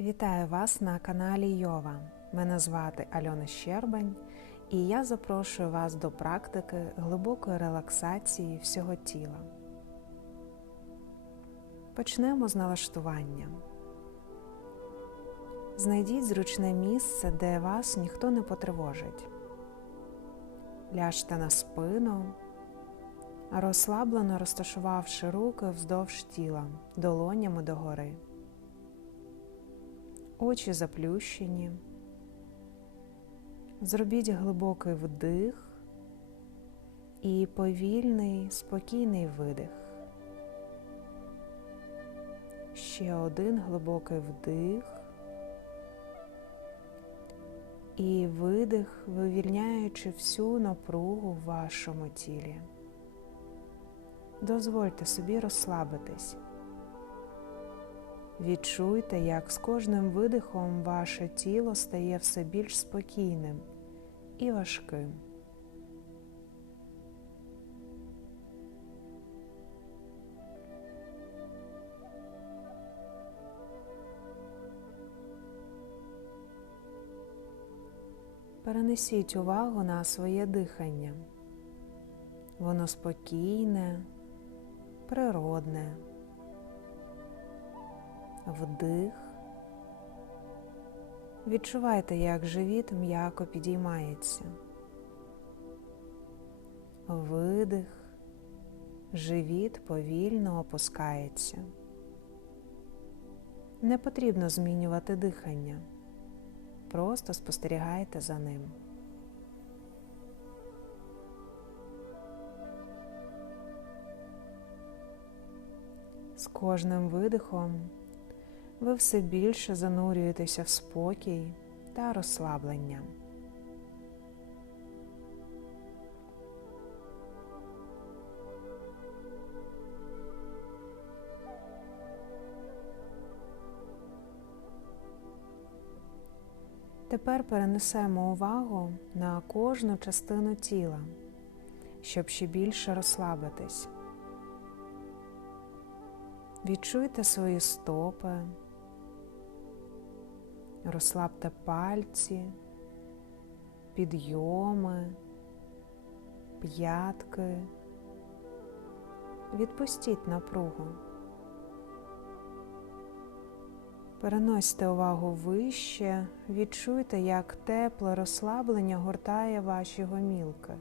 Вітаю вас на каналі Йова. Мене звати Альона Щербань, і я запрошую вас до практики глибокої релаксації всього тіла. Почнемо з налаштування. Знайдіть зручне місце, де вас ніхто не потривожить. Ляжте на спину, розслаблено розташувавши руки вздовж тіла, долонями догори. Очі заплющені. Зробіть глибокий вдих і повільний, спокійний видих. Ще один глибокий вдих і видих, вивільняючи всю напругу в вашому тілі. Дозвольте собі розслабитись. Відчуйте, як з кожним видихом ваше тіло стає все більш спокійним і важким. Перенесіть увагу на своє дихання. Воно спокійне, природне. Вдих. Відчувайте, як живіт м'яко підіймається. Видих. Живіт повільно опускається. Не потрібно змінювати дихання. Просто спостерігайте за ним. З кожним видихом ви все більше занурюєтеся в спокій та розслаблення. Тепер перенесемо увагу на кожну частину тіла, щоб ще більше розслабитись. Відчуйте свої стопи, розслабте пальці, підйоми, п'ятки. Відпустіть напругу. Переносьте увагу вище, відчуйте, як тепле розслаблення гортає ваші гомілки,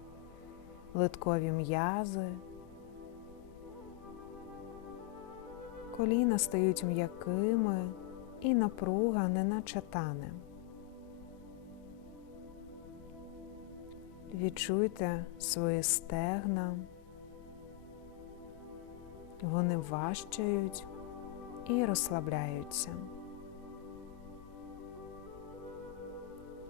литкові м'язи. Коліна стають м'якими і напруга неначе тане. Відчуйте свої стегна, вони важчають і розслабляються.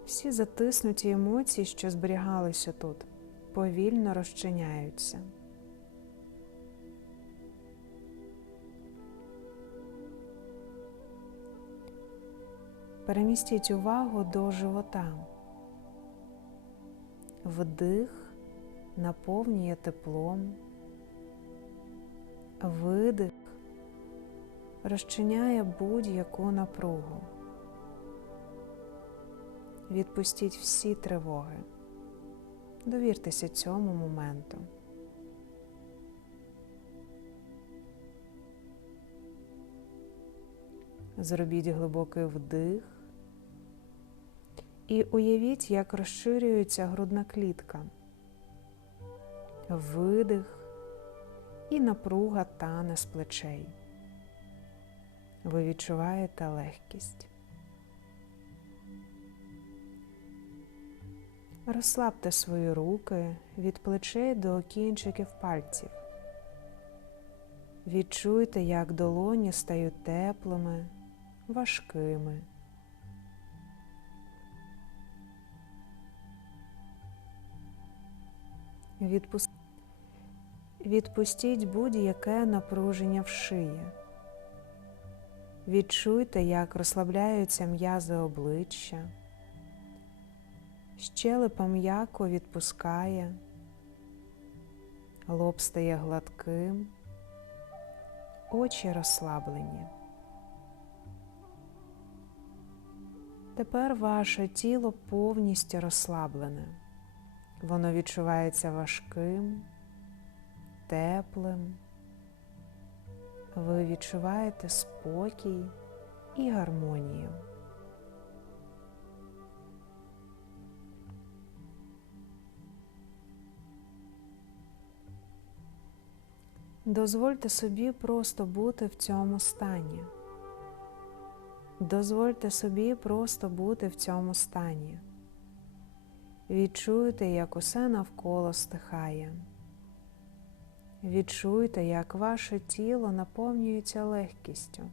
Всі затиснуті емоції, що зберігалися тут, повільно розчиняються. Перемістіть увагу до живота. Вдих наповнює теплом, видих розчиняє будь-яку напругу. Відпустіть всі тривоги. Довіртеся цьому моменту. Зробіть глибокий вдих і уявіть, як розширюється грудна клітка, видих і напруга тане з плечей. Ви відчуваєте легкість. Розслабте свої руки від плечей до кінчиків пальців. Відчуйте, як долоні стають теплими, важкими. Відпустіть будь-яке напруження в шиї. Відчуйте, як розслабляються м'язи обличчя, щелепа м'яко відпускає, лоб стає гладким, очі розслаблені. Тепер ваше тіло повністю розслаблене. Воно відчувається важким, теплим. Ви відчуваєте спокій і гармонію. Дозвольте собі просто бути в цьому стані. Дозвольте собі просто бути в цьому стані. Відчуйте, як усе навколо стихає. Відчуйте, як ваше тіло наповнюється легкістю.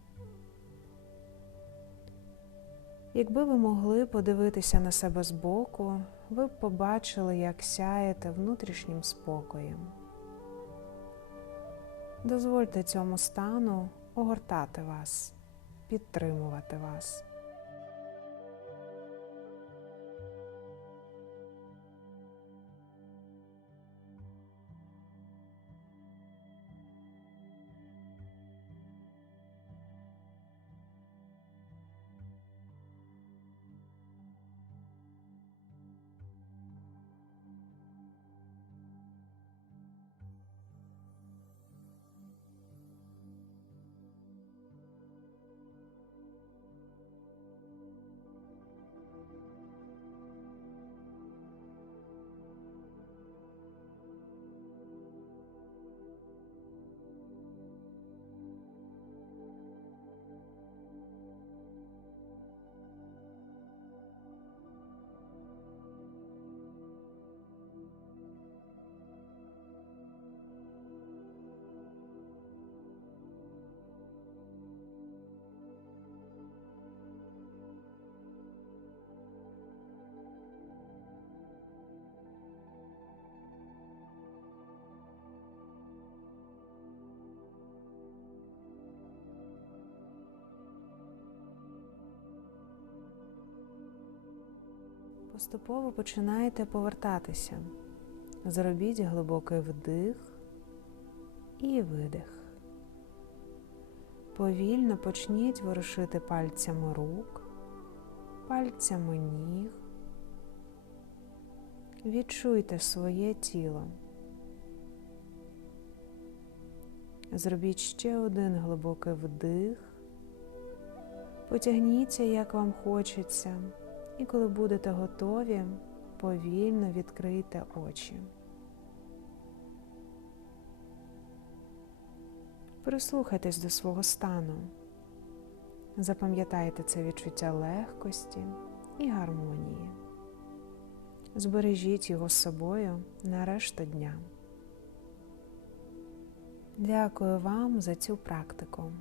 Якби ви могли подивитися на себе збоку, ви б побачили, як сяєте внутрішнім спокоєм. Дозвольте цьому стану огортати вас, підтримувати вас. Поступово починаєте повертатися. Зробіть глибокий вдих і видих. Повільно почніть ворушити пальцями рук, пальцями ніг. Відчуйте своє тіло. Зробіть ще один глибокий вдих. Потягніться, як вам хочеться. І коли будете готові, повільно відкрийте очі. Прислухайтесь до свого стану. Запам'ятайте це відчуття легкості і гармонії. Збережіть його з собою на решту дня. Дякую вам за цю практику.